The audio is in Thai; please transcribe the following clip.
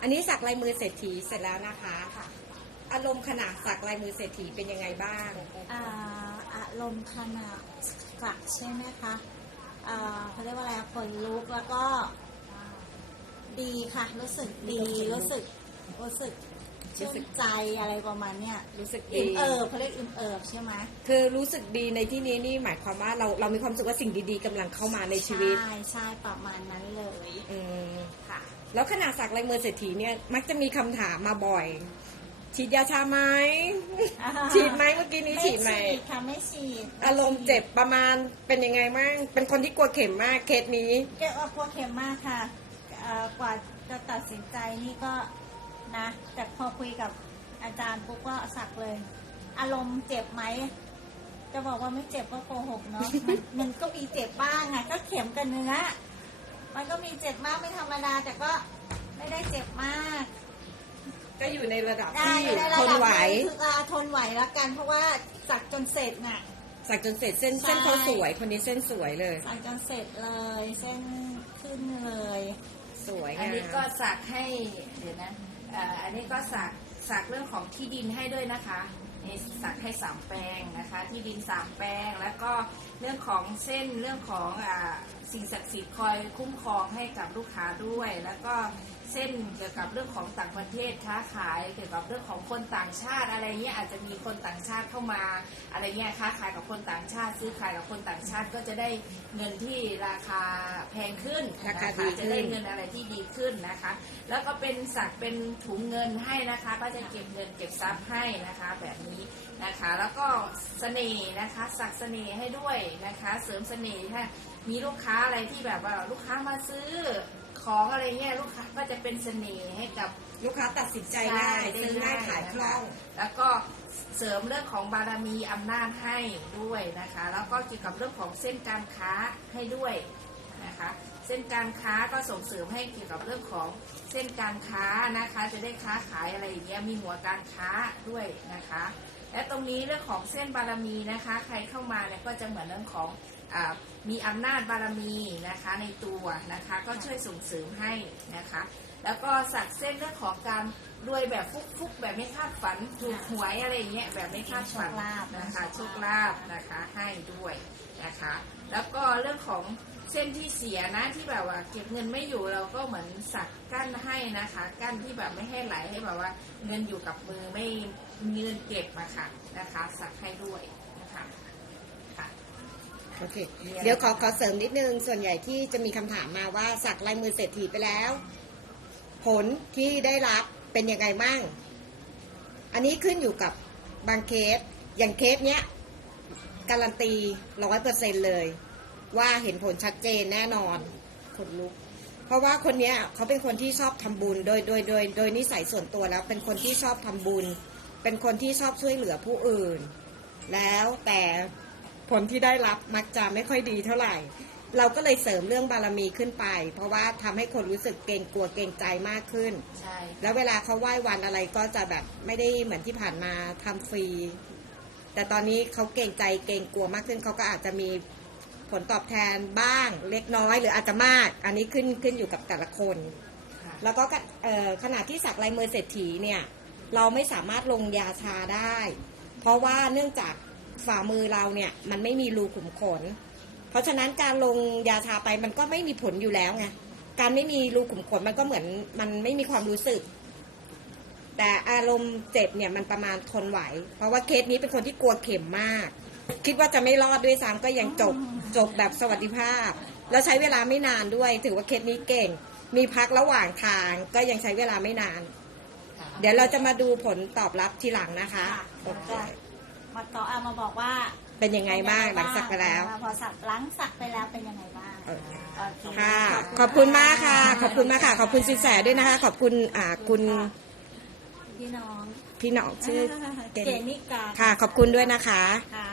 อันนี้สักลายมือเศรษฐีเสร็จแล้วนะคะอารมณ์ขณะสักลายมือเศรษฐีเป็นยังไงบ้าง อ่าอารมณ์ขนาดสักใช่ไหมคะอ่าเขาเรียกว่าอะไรอะขนลุกแล้วก็ดีค่ะ รู้สึกดีรู้สึกรู้สึกชื่นใจอะไรประมาณเนี้ยรู้สึกอิ่ดีมเอิบเขาเรียกอิ่มเอิบใช่ไหมคือรู้สึกดีในที่นี้นี่หมายความว่าเราเรามีความรู้สึกว่าสิ่งดีๆกำลังเข้ามาในชีวิต ใช่ใช่ประมาณนั้นเลย อืมค่ะ แล้วขณะสักลายมือเศรษฐีเนี่ยมักจะมีคำถามมาบ่อย ฉีดยาชาไหม ฉีดไหมเมื่อกี้นี้ฉีดไหม ฉีดค่ะไม่ฉีดอารมณ์เจ็บประมาณเป็นยังไงบ้าง เป็นคนที่กลัวเข็มมากเคสนี้เก็บกลัวเข็มมากค่ะเอ่อกว่าจะตัดสินใจนี่ก็นะ แต่พอคุยกับอาจารย์ปุ๊บก็สักเลย อารมณ์เจ็บไหม จะบอกว่าไม่เจ็บก็โกหกเนาะมันมันก็มีเจ็บบ้างอะก็เข็มกับเนื้อ มันก็มีเจ็บมากไม่ธรรมดา แต่ก็ไม่ได้เจ็บมาก ก็อยู่ในระดับได้ที่ในระทนดับไหว นึงคืออ่าทนไหวละกัน เพราะว่าสักจนเสร็จน่ะ สักจนเสร็จเส้นใช่ เส้นเขาสวย คนนี้เส้นสวยเลย สักจนเสร็จเลย เส้นขึ้นเลย สวยอันงามนี้ก็สักให้เดี๋ยวนะเอ่ออันนี้ก็สักสักเรื่องของที่ดินให้ด้วยนะคะนี่สักให้สามแปลงนะคะ ที่ดินสามแปลงแล้วก็เรื่องของเส้นเรื่องของอ่าสิ่งศักดิ์สิทธิ์คอยคุ้มครองให้กับลูกค้าด้วย แล้วก็เส้นเกี่ยวกับเรื่องของต่างประเทศค้าขาย เกี่ยวกับเรื่องของคนต่างชาติอะไรเงี้ยอาจจะมีคนต่างชาติเข้ามา อะไรเงี้ยค้าขายกับคนต่างชาติ ซื้อขายกับคนต่างชาติก็จะได้เงินที่ราคาแพงขึ้นราคานะคะดีจะขึ้ได้นเงินอะไรที่ดีขึ้นนะคะ แล้วก็เป็นสักเป็นถุงเงินให้นะคะ ก็จะเก็บเงินเก็บทรัพย์ให้นะคะ แบบนี้นะคะ แล้วก็เสน่ห์นะคะสักเสน่ห์ให้ด้วยนะคะ เสริมเสน่ห์ถ้ามีลูกค้าอะไรที่แบบว่าลูกค้ามาซื้อของอะไรเงี้ยลูกค้าก็จะเป็นเสน่ห์ให้กับ ลูกค้าตัดสินใจง่ายซื้อง่ายขายคล่องแล้วก็เสริมเรื่องของบารมีอำนาจให้ด้วยนะคะ แล้วก็เกี่ยวกับเรื่องของเส้นการค้าให้ด้วยนะคะเส้นการค้าก็ส่งเสริมให้เกี่ยวกับเรื่องของเส้นการค้านะคะ จะได้ค้าขายอะไรอย่างเงี้ยมีหัวการค้าด้วยนะคะ และตรงนี้เรื่องของเส้นบารมีนะคะ ใครเข้ามาเนี่ยก็จะเหมือนเรื่องของอา มีอำนาจบารมีนะคะในตัวนะคะก็ช่วยส่งเสริมให้นะคะ แล้วก็สักเส้นเรื่องของการรวยแบบฟุกๆแบบไม่คาดฝันถูกหวยอะไรเงี้ยแบบไม่คาดฝันโชคลาภนะคะโชคลาภนะคะให้ด้วยนะคะ แล้วก็เรื่องของเส้นที่เสียนะที่แบบว่าเก็บเงินไม่อยู่เราก็เหมือนสักกั้นให้นะคะ กั้นที่แบบไม่ให้ไหลให้แบบว่าเงินอยู่กับมือไม่เงินเก็บมาค่ะนะคะ สักให้ด้วย โอเค เดี๋ยวขอขอเสริมนิดนึง ส่วนใหญ่ที่จะมีคำถามมาว่าสักลายมือเศรษฐีไปแล้ว ผลที่ได้รับเป็นยังไงบ้าง อันนี้ขึ้นอยู่กับบางเคส อย่างเคสเนี้ย การันตีร้อยเปอร์เซ็นเลย ว่าเห็นผลชัดเจนแน่นอนขนลุก เพราะว่าคนเนี้ยเขาเป็นคนที่ชอบทำบุญ โดยโดยโดยโดยนิสัยส่วนตัวแล้ว เป็นคนที่ชอบทำบุญ เป็นคนที่ชอบช่วยเหลือผู้อื่น แล้วแต่ ผลที่ได้รับมักจะไม่ค่อยดีเท่าไหร่ เราก็เลยเสริมเรื่องบารมีขึ้นไป เพราะว่าทำให้คนรู้สึกเกรงกลัวเกรงใจมากขึ้น ใช่ แล้วเวลาเขาไหว้วันอะไรก็จะแบบไม่ได้เหมือนที่ผ่านมาทำฟรี แต่ตอนนี้เขาเกรงใจเกรงกลัวมากขึ้นเขาก็อาจจะมีผลตอบแทนบ้างเล็กน้อยหรืออาจจะมาก อันนี้ขึ้นขึ้นอยู่กับแต่ละคนค่ะแล้วก็กะเอ่อขณะที่สักลายมือเศรษฐีเนี่ย เราไม่สามารถลงยาชาได้ เพราะว่าเนื่องจาก ฝ่ามือเราเนี่ย มันไม่มีรูขุมขน เพราะฉะนั้นการลงยาชาไปมันก็ไม่มีผลอยู่แล้วไงการไม่มีรูขุมขนมันก็เหมือนมันไม่มีความรู้สึก แต่อารมณ์เจ็บเนี่ยมันประมาณทนไหว เพราะว่าเคสนี้เป็นคนที่กลัวเข็มมาก คิดว่าจะไม่รอดด้วยซ้ำก็ยังจบจบแบบสวัสดิภาพ แล้วใช้เวลาไม่นานด้วย ถือว่าเคสนี้เก่ง มีพักระหว่างทางก็ยังใช้เวลาไม่นาน เดี๋ยวเราจะมาดูผลตอบรับทีหลังนะคะค่ะโอเค มาต่อเอามาบอกว่าเป็นยังไงบ้างหลังสักไปแล้ว พอสักหลังสักไปแล้วเป็นยังไงบ้างเออโอเคค่ะ ขอบคุณมากค่ะ ขอบคุณมากค่ะ ขอบคุณสินแสด้วยนะคะ ขอบคุณอ่าคุณพี่น้อง พี่น้องชื่อเจนิกาค่ะ ขอบคุณด้วยนะคะค่ะ